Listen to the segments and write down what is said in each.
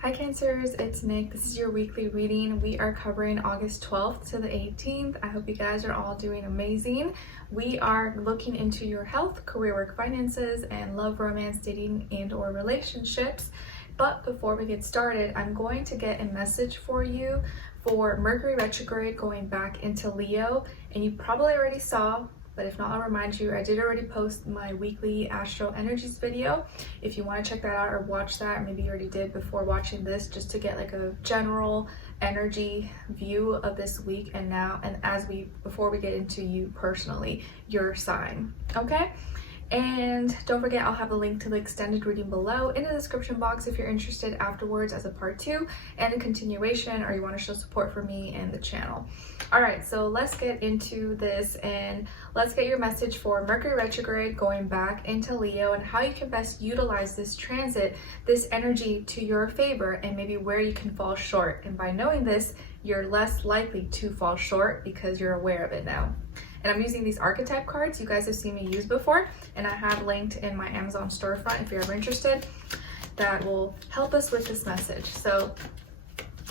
Hi Cancers, it's Nick. This is your weekly reading. We are covering August 12th to the 18th. I hope you guys are all doing amazing. We are looking into your health, career, work, finances, and love, romance, dating, and or relationships. But before we get started, I'm going to get a message for you for Mercury retrograde going back into Leo. And you probably already saw, but if not, I'll remind you, I did already post my weekly Astro Energies video. If you want to check that out or watch that, or maybe you already did before watching this, just to get like a general energy view of this week and now, and before we get into you personally, your sign, okay? And don't forget, I'll have a link to the extended reading below in the description box if you're interested afterwards as a part 2 and a continuation, or you want to show support for me and the channel. All right, so let's get into this and let's get your message for Mercury retrograde going back into Leo and how you can best utilize this transit, this energy to your favor, and maybe where you can fall short. And by knowing this, you're less likely to fall short because you're aware of it now. And I'm using these archetype cards you guys have seen me use before, and I have linked in my Amazon storefront if you're ever interested, that will help us with this message. So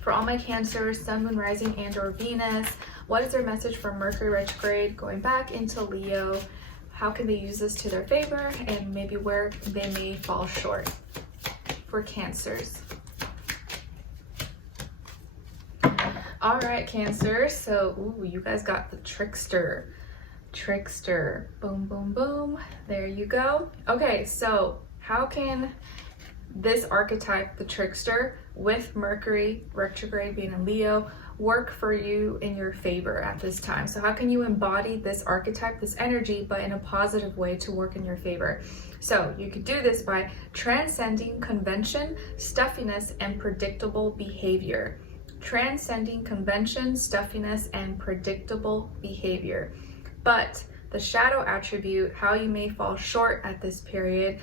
for all my Cancers, Sun, Moon, Rising, and or Venus, what is their message for Mercury retrograde going back into Leo? How can they use this to their favor, and maybe where they may fall short for Cancers? All right, Cancer, so you guys got the trickster, boom, boom, boom, there you go. Okay, so how can this archetype, the trickster, with Mercury retrograde being in Leo, work for you in your favor at this time? So how can you embody this archetype, this energy, but in a positive way to work in your favor? So you could do this by transcending convention, stuffiness, and predictable behavior. Transcending convention, stuffiness, and predictable behavior. But the shadow attribute, how you may fall short at this period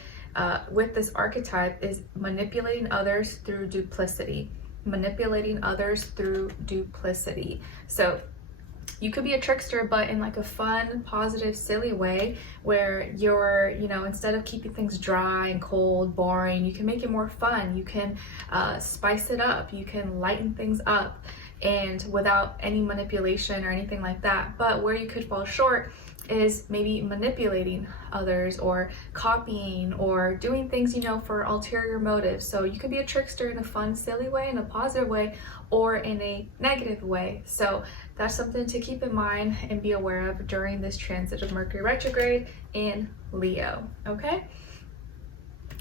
with this archetype, is manipulating others through duplicity. Manipulating others through duplicity. So you could be a trickster, but in like a fun, positive, silly way where you're, instead of keeping things dry and cold, boring, you can make it more fun. You can spice it up. You can lighten things up, and without any manipulation or anything like that. But where you could fall short is maybe manipulating others or copying or doing things, for ulterior motives. So you could be a trickster in a fun, silly way, in a positive way, or in a negative way. So that's something to keep in mind and be aware of during this transit of Mercury retrograde in Leo, okay?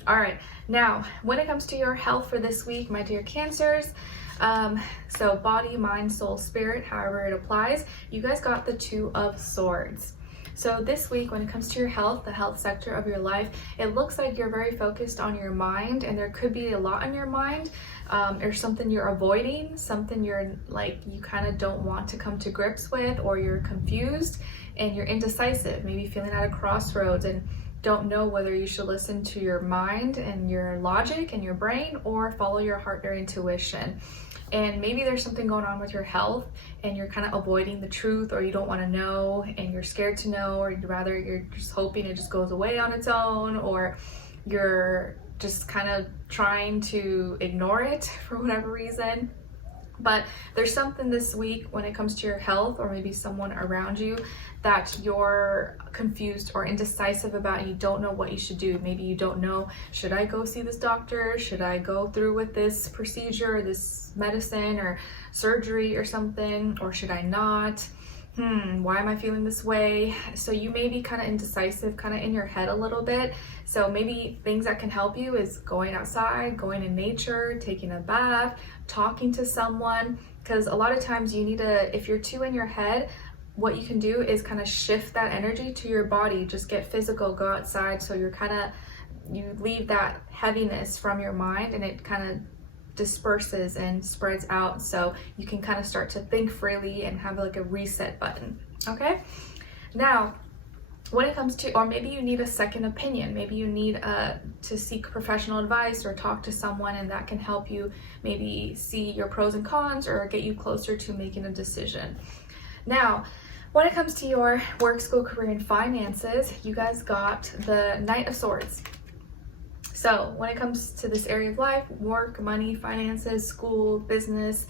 All right, now when it comes to your health for this week, my dear Cancers, so body, mind, soul, spirit, however it applies, you guys got the Two of Swords. So this week, when it comes to your health, the health sector of your life, it looks like you're very focused on your mind, and there could be a lot on your mind, or something you're avoiding, something you kind of don't want to come to grips with, or you're confused and you're indecisive, maybe feeling at a crossroads and don't know whether you should listen to your mind and your logic and your brain or follow your heart or intuition. And maybe there's something going on with your health and you're kind of avoiding the truth, or you don't want to know and you're scared to know, or you're just hoping it just goes away on its own, or you're just kind of trying to ignore it for whatever reason. But there's something this week when it comes to your health, or maybe someone around you, that you're confused or indecisive about, and you don't know what you should do. Maybe you don't know, should I go see this doctor? Should I go through with this procedure, this medicine or surgery or something? Or should I not? Why am I feeling this way? So you may be kind of indecisive, kind of in your head a little bit. So maybe things that can help you is going outside, going in nature, taking a bath, talking to someone, because a lot of times you need to, if you're too in your head, what you can do is kind of shift that energy to your body. Just get physical, go outside, so you leave that heaviness from your mind, and it kind of disperses and spreads out, so you can kind of start to think freely and have like a reset button, okay? Now, when it comes to, or maybe you need a second opinion, maybe you need to seek professional advice or talk to someone, and that can help you maybe see your pros and cons or get you closer to making a decision. Now, when it comes to your work, school, career, and finances, you guys got the Knight of Swords. So when it comes to this area of life, work, money, finances, school, business,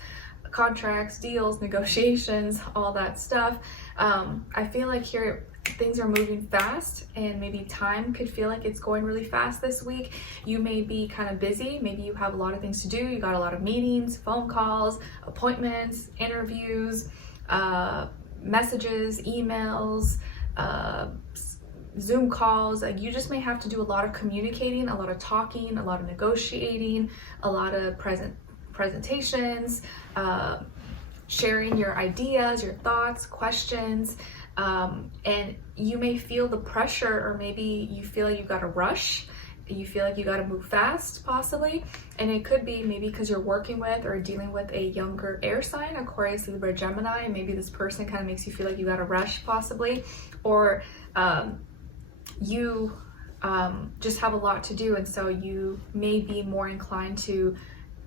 contracts, deals, negotiations, all that stuff, I feel like here things are moving fast, and maybe time could feel like it's going really fast this week. You may be kind of busy. Maybe you have a lot of things to do. You got a lot of meetings, phone calls, appointments, interviews, messages, emails, Zoom calls. Like, you just may have to do a lot of communicating, a lot of talking, a lot of negotiating, a lot of presentations, sharing your ideas, your thoughts, questions, and you may feel the pressure, or maybe you feel like you gotta rush, you feel like you gotta move fast, possibly. And it could be maybe because you're working with or dealing with a younger air sign, Aquarius, Libra, Gemini, and maybe this person kind of makes you feel like you gotta rush, possibly. Or you just have a lot to do, and so you may be more inclined to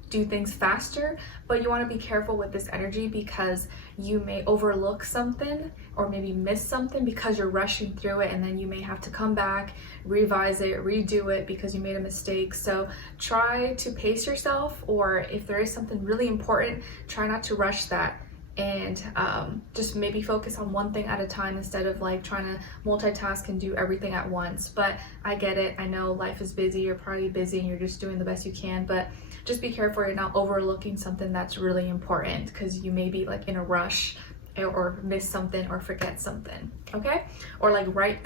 do things faster, but you want to be careful with this energy, because you may overlook something or maybe miss something because you're rushing through it, and then you may have to come back, revise it, redo it because you made a mistake. So try to pace yourself, or if there is something really important, try not to rush that, and just maybe focus on one thing at a time instead of like trying to multitask and do everything at once. But I get it. I know life is busy. You're probably busy and you're just doing the best you can, but just be careful you're not overlooking something that's really important, because you may be like in a rush or miss something or forget something. Okay? Or like write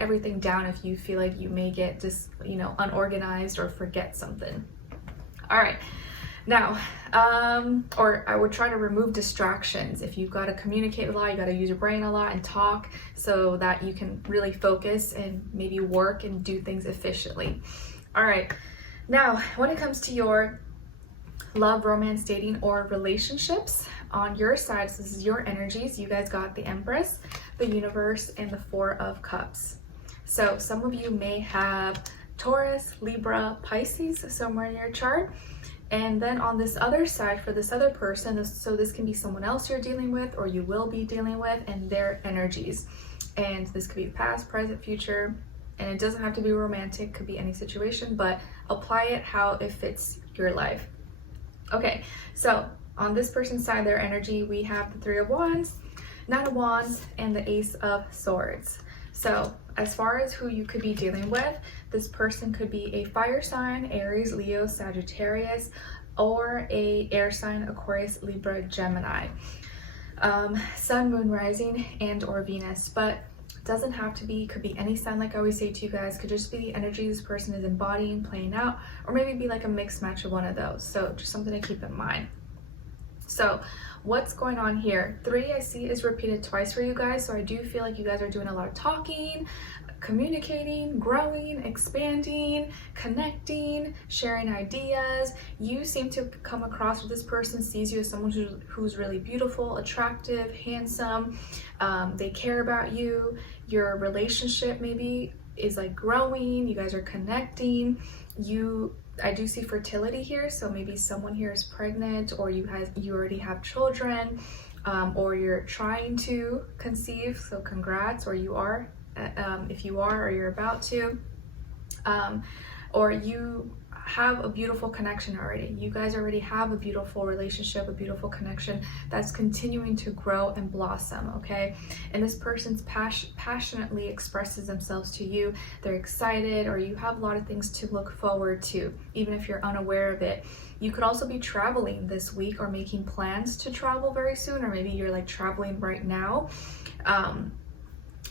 everything down if you feel like you may get just, unorganized or forget something. All right. Now, or I would try to remove distractions. If you've got to communicate a lot, you got to use your brain a lot and talk so that you can really focus and maybe work and do things efficiently. All right. Now, when it comes to your love, romance, dating, or relationships, on your side, so this is your energies, you guys got the Empress, the Universe, and the Four of Cups. So some of you may have Taurus, Libra, Pisces somewhere in your chart. And then on this other side, for this other person, so this can be someone else you're dealing with or you will be dealing with, and their energies. And this could be past, present, future, and it doesn't have to be romantic, could be any situation, but apply it how it fits your life. Okay, so on this person's side, their energy, we have the Three of Wands, Nine of Wands, and the Ace of Swords. So as far as who you could be dealing with, this person could be a fire sign, Aries, Leo, Sagittarius, or a air sign, Aquarius, Libra, Gemini. Sun, moon, rising, and or Venus, but doesn't have to be, could be any sign. Like I always say to you guys, could just be the energy this person is embodying, playing out, or maybe be like a mixed match of one of those. So just something to keep in mind. So what's going on here? 3 I see is repeated twice for you guys. So I do feel like you guys are doing a lot of talking, communicating, growing, expanding, connecting, sharing ideas. You seem to come across with this person, sees you as someone who's really beautiful, attractive, handsome. They care about you. Your relationship maybe is like growing. You guys are connecting. I do see fertility here, so maybe someone here is pregnant, or you already have children, or you're trying to conceive, so congrats, or you are, if you are, or you're about to, or you have a beautiful connection already. You guys already have a beautiful relationship, a beautiful connection that's continuing to grow and blossom, okay? And this person's passionately expresses themselves to you. They're excited, or you have a lot of things to look forward to, even if you're unaware of it. You could also be traveling this week or making plans to travel very soon, or maybe you're like traveling right now.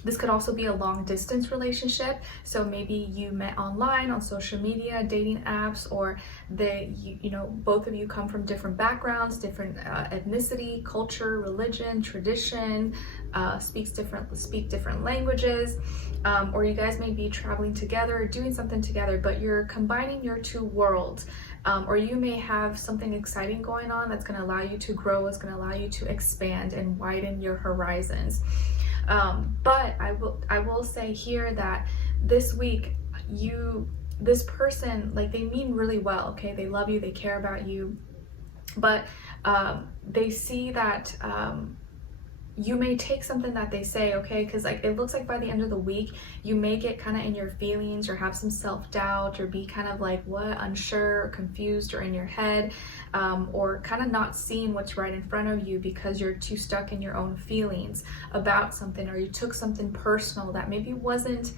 This could also be a long distance relationship. So maybe you met online on social media, dating apps, or both of you come from different backgrounds, different ethnicity, culture, religion, tradition, speak different languages, or you guys may be traveling together, doing something together, but you're combining your two worlds. Or you may have something exciting going on that's going to allow you to grow, it's going to allow you to expand and widen your horizons. But I will say here that this week, this person, like, they mean really well, okay? They love you, they care about you, but they see that you may take something that they say, okay, because like it looks like by the end of the week you may get kind of in your feelings or have some self-doubt or be kind of like what, unsure or confused or in your head, or kind of not seeing what's right in front of you because you're too stuck in your own feelings about something, or you took something personal that maybe wasn't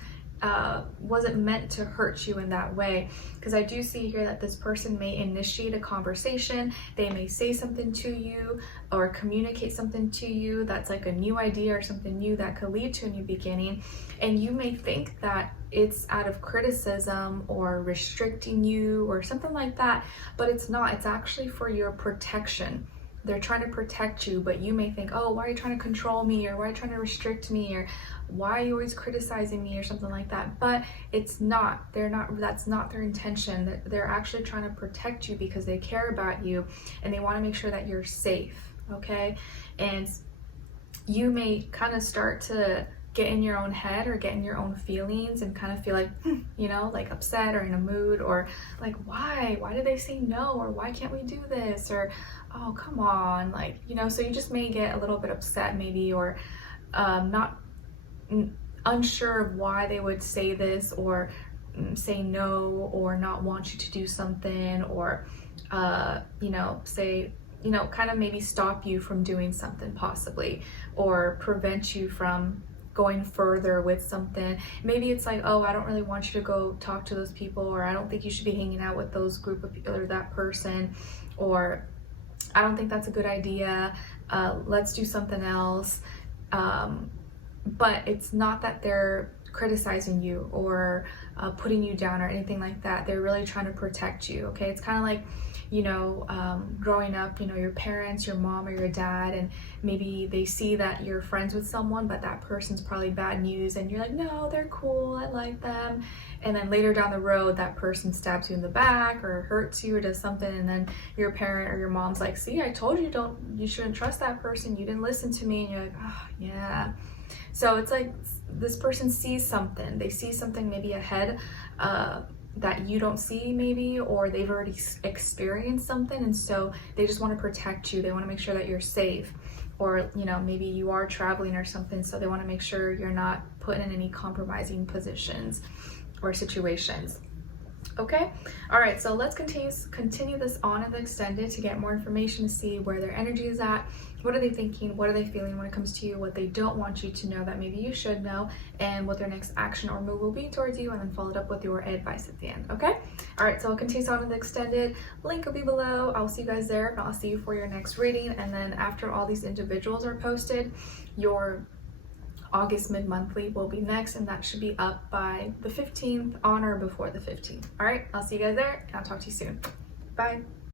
meant to hurt you in that way. Because I do see here that this person may initiate a conversation, they may say something to you or communicate something to you that's like a new idea or something new that could lead to a new beginning, and you may think that it's out of criticism or restricting you or something like that, but it's not. It's actually for your protection. They're trying to protect you, but you may think, oh, why are you trying to control me, or why are you trying to restrict me, or why are you always criticizing me, or something like that. But it's not. That's not their intention. They're actually trying to protect you because they care about you and they want to make sure that you're safe, okay? And you may kind of start to get in your own head or get in your own feelings and kind of feel like, you know, like upset or in a mood, or like, why did they say no, or why can't we do this, or oh, come on, like, you know. So you just may get a little bit upset maybe, or unsure of why they would say this, or say no, or not want you to do something, or you know, say, you know, kind of maybe stop you from doing something possibly, or prevent you from going further with something. Maybe it's like, oh, I don't really want you to go talk to those people, or I don't think you should be hanging out with those group of people or that person, or I don't think that's a good idea, let's do something else. But it's not that they're criticizing you or putting you down or anything like that. They're really trying to protect you, okay? It's kind of like, you know, growing up, you know, your parents, your mom or your dad, and maybe they see that you're friends with someone, but that person's probably bad news, and you're like, no, they're cool, I like them. And then later down the road, that person stabs you in the back or hurts you or does something, and then your parent or your mom's like, see, I told you you shouldn't trust that person, you didn't listen to me. And you're like, oh yeah. So it's like this person sees something, they see something maybe ahead that you don't see maybe, or they've already experienced something, and so they just want to protect you. They want to make sure that you're safe, or you know, maybe you are traveling or something, so they want to make sure you're not put in any compromising positions or situations. Okay, all right, so let's continue this on in the extended to get more information, to see where their energy is at, what are they thinking, what are they feeling when it comes to you, what they don't want you to know that maybe you should know, and what their next action or move will be towards you, and then followed up with your advice at the end. Okay, all right, so I'll continue on in the extended. Link will be below. I'll see you guys there, and I'll see you for your next reading. And then after all these individuals are posted, your August mid-monthly will be next, and that should be up by the 15th, on or before the 15th. All right, I'll see you guys there, and I'll talk to you soon. Bye.